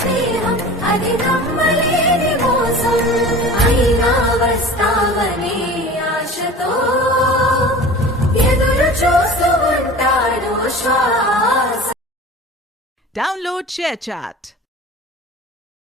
స్నేహం అది నమ్మలేని మోసం అయినా వస్తావనే ఆశతో ఎదురు చూస్తూ ఉంటాడు శ్వాస. Download ShareChat.